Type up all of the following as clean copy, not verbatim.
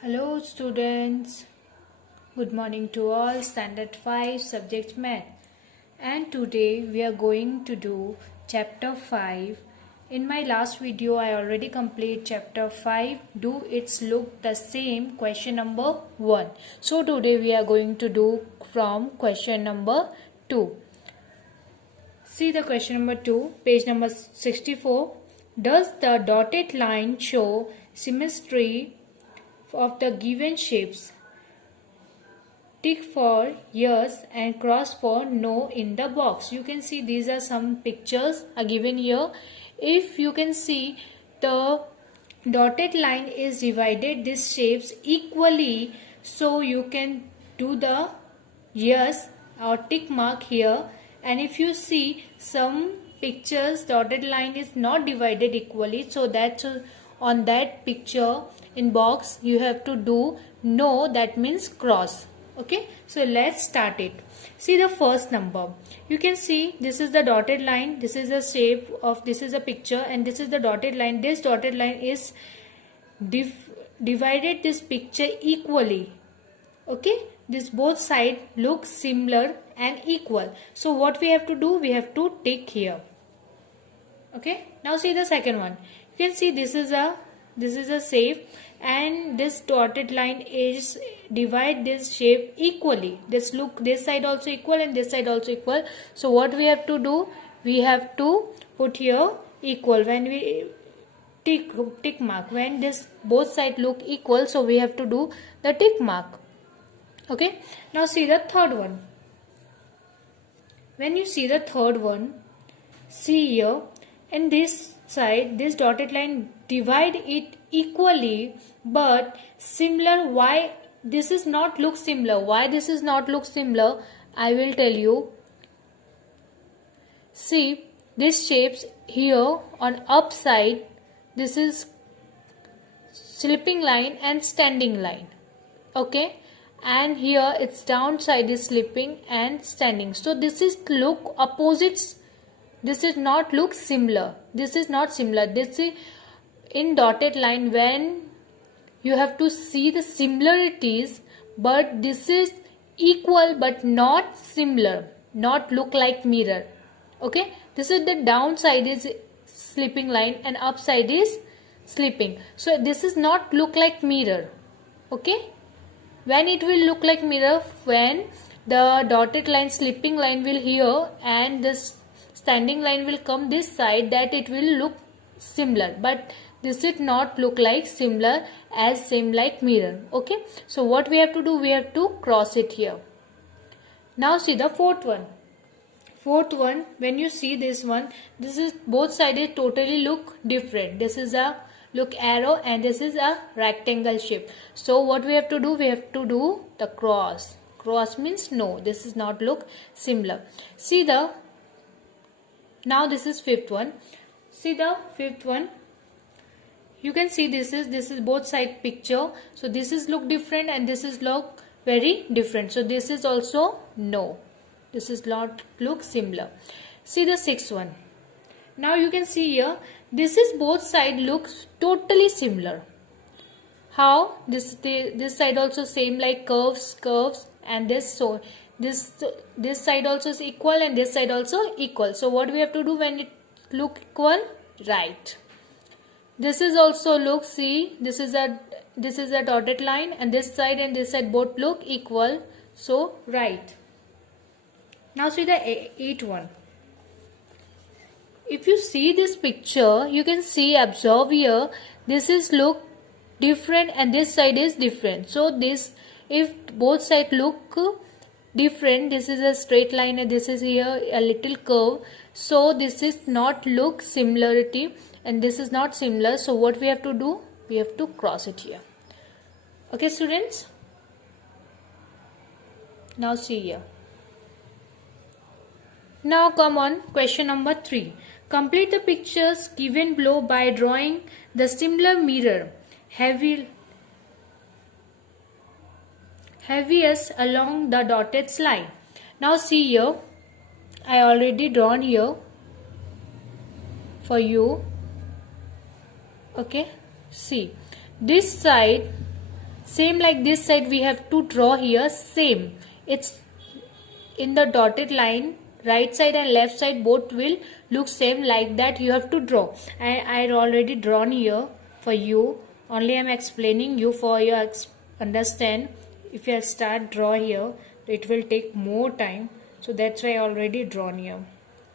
Hello students, good morning to all. Standard 5 subject math, and today we are going to do chapter 5. In my last video I already completed chapter 5. Do its look the same, question number 1. So today we are going to do from question number 2. See the question number 2, page number 64. Does the dotted line show symmetry of the given shapes? Tick for yes and cross for no in the box. You can see these are some pictures are given here. If you can see, the dotted line is divided these shapes equally, so you can do the yes or tick mark here. And if you see some pictures, dotted line is not divided equally, so that's on that picture in box you have to do no, that means cross. Okay, so let's start it. See the first number. You can see this is the dotted line, this is the shape of, this is a picture, and this is the dotted line. This dotted line is divided this picture equally. Okay, this both side look similar and equal. So what we have to do, we have to tick here. Okay, now see the second one. You can see this is a shape, and this dotted line is divide this shape equally. This side also equal and this side also equal. So what we have to do, we have to put here equal when we tick mark. When this both side look equal, so we have to do the tick mark. Okay, now see the third one. When you see the third one, see here, and this side, this dotted line divide it equally but similar. Why this is not look similar? Why this is not look similar? I will tell you. See this shapes here on up side, this is slipping line and standing line. Okay, and here its downside is slipping and standing. So this is look opposites. This is not look similar. This is not similar. This is in dotted line when you have to see the similarities, but this is equal but not similar, not look like mirror. Okay, this is the downside is slipping line and upside is slipping. So this is not look like mirror. Okay, when it will look like mirror, when the dotted line slipping line will here and this standing line will come this side, that it will look similar, but this did not look like similar as same like mirror. Okay, so what we have to do, we have to cross it here. Now see the fourth one. Fourth one, when you see this one, this is both sides totally look different. This is a look arrow and this is a rectangle shape. So what we have to do, we have to do the cross. Cross means no, this is not look similar. See the, now this is fifth one. See the fifth one. You can see this is both side picture. So this is look different and this is look very different. So this is also no. This is not look similar. See the sixth one. Now you can see here, this is both side looks totally similar. How? This side also same like curves, and this, so this side also is equal and this side also equal. So what we have to do when it look equal? Right. This is also look, see, this is a dotted line and this side both look equal. So right. Now see the eighth one. If you see this picture, you can see, observe here, this is look different and this side is different. So this, if both sides look different, this is a straight line and this is here a little curve. So this is not look similarity and this is not similar. So what we have to do, we have to cross it here. Okay students, now see here. Now come on, question number 3. Complete the pictures given below by drawing the similar mirror heaviest along the dotted line. Now see here, I already drawn here. for you. Okay, see this side, same like this side we have to draw here, same. It's in the dotted line, right side and left side both will look same, like that you have to draw. I already drawn here for you, only I am explaining you for your understand. If you start draw here, it will take more time, so that's why I already drawn here,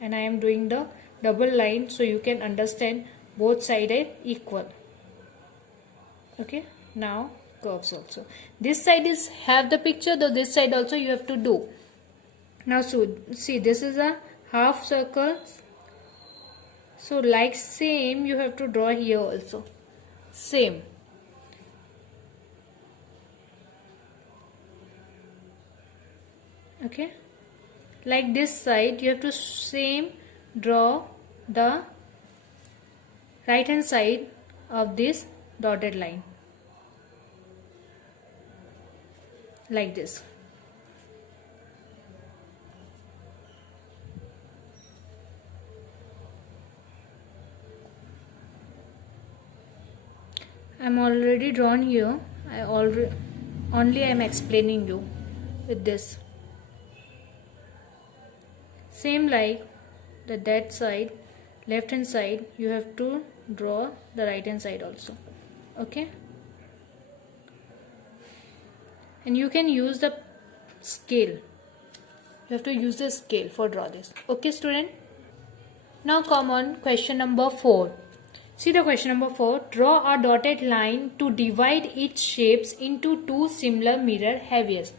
and I am doing the double line so you can understand both sides are equal. Okay, now curves also, this side is have the picture, though this side also you have to do. Now so see, this is a half circle, so like same you have to draw here also, same. Okay, like this side you have to same draw the right hand side of this dotted line, like this. I'm already drawn here. Only I'm explaining you with this. Same like that side, left hand side, you have to draw the right hand side also. Okay, and you can use the scale. You have to use the scale for draw this. Okay, student. Now come on question number 4. See the question number 4. Draw a dotted line to divide its shapes into two similar mirror heaviest.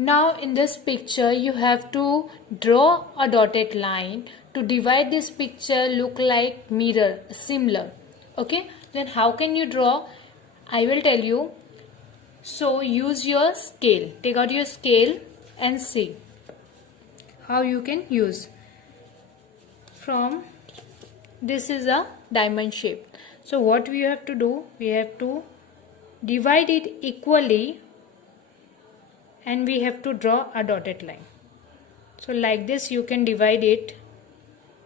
Now in this picture you have to draw a dotted line to divide this picture look like mirror, similar. Okay, then how can you draw? I will tell you. So use your scale. Take out your scale and see how you can use. From this is a diamond shape. So what we have to do? We have to divide it equally and we have to draw a dotted line. So like this you can divide it.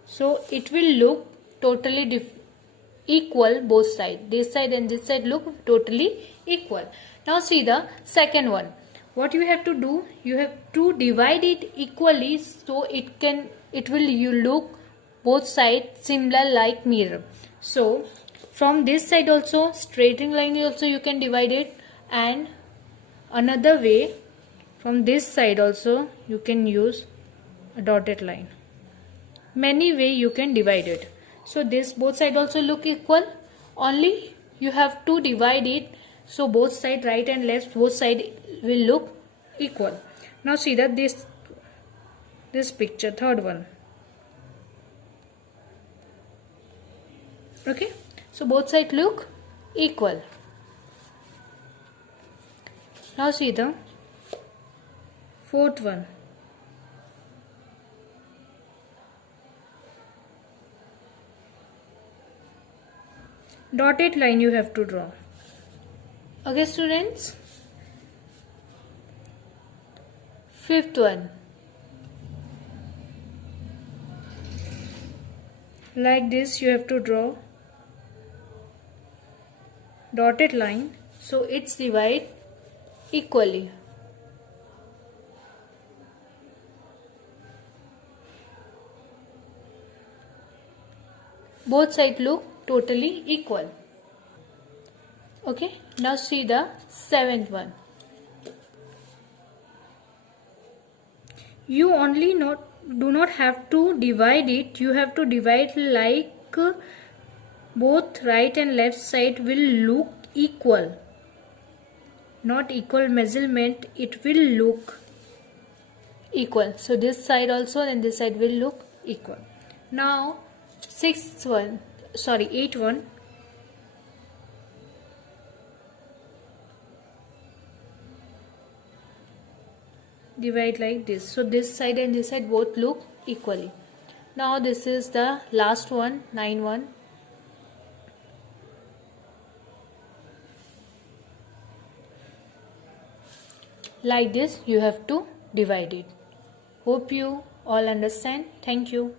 So it will look totally equal both sides. This side and this side look totally equal. Now see the second one. What you have to do? You have to divide it equally so it will you look both sides similar like mirror. So from this side also, straightening line also you can divide it, and another way, from this side also you can use a dotted line. Many way you can divide it. So this both side also look equal, only you have to divide it so both side, right and left, both side will look equal. Now see that this picture, third one. Okay, so both sides look equal. Now see the fourth one. Dotted line you have to draw. Okay students, fifth one. Like this you have to draw dotted line so it's divide equally. Both sides look totally equal. Okay, now see the seventh one. You only do not have to divide it, you have to divide like both right and left side will look equal. Not equal measurement, it will look equal. So this side also and this side will look equal. Now eighth one. Divide like this. So this side and this side both look equally. Now this is the last one, 9 one. Like this you have to divide it. Hope you all understand. Thank you.